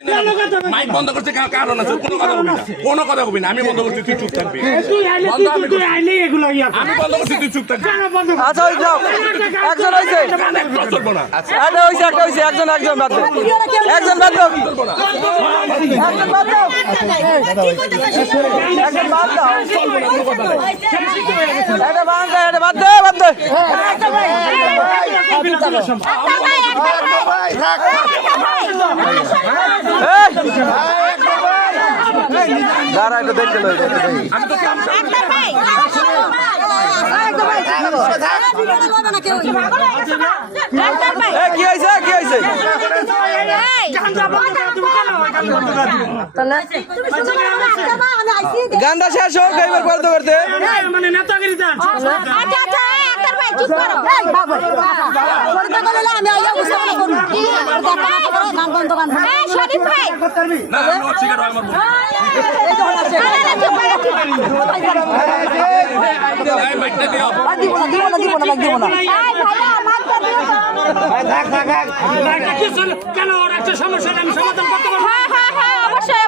Mic বন্ধ করতে কারণ আছে, কোনো কথা কবি না, আমি বন্ধ করছি, তুই চুপ থাকবি। আমি বন্ধ করছি, তুই চুপ থাকবি। আচ্ছা ওই যাও একজন হইছে চলবো না, একটা হইছে একজন বাদ দাও একজন বাদ দাও একজন বাদ দাও এটা বাদ দে দাঁড়া এটা দেখতে লই কি হয়েছে গানটা শেষ হোক এবার করতে করতে কেন ওর একটা সমস্যা আমি সমাধান করতে পারবো। অবশ্যই